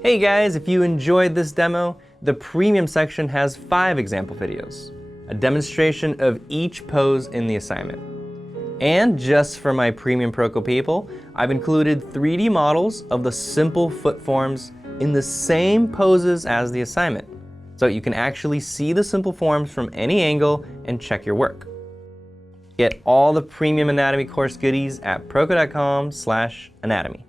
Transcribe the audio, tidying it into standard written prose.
Hey guys, if you enjoyed this demo, the premium section has 5 example videos, a demonstration of each pose in the assignment. And just for my Premium Proko people, I've included 3D models of the simple foot forms in the same poses as the assignment, so you can actually see the simple forms from any angle and check your work. Get all the Premium Anatomy course goodies at proko.com/anatomy.